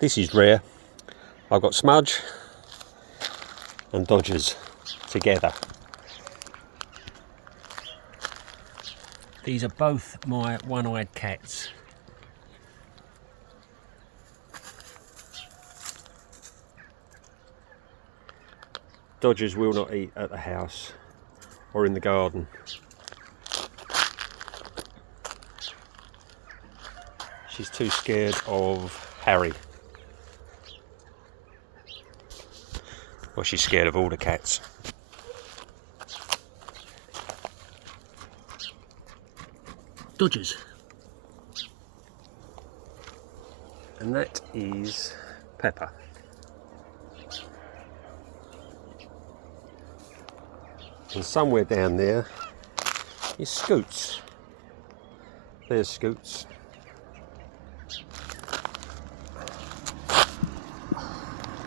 This is rare. I've got Smudge and Dodgers together. These are both my one-eyed cats. Dodgers will not eat at the house or in the garden. She's too scared of Harry. Well, she's scared of all the cats. Dodgers. And that is Pepper. And somewhere down there is Scoots. There's Scoots.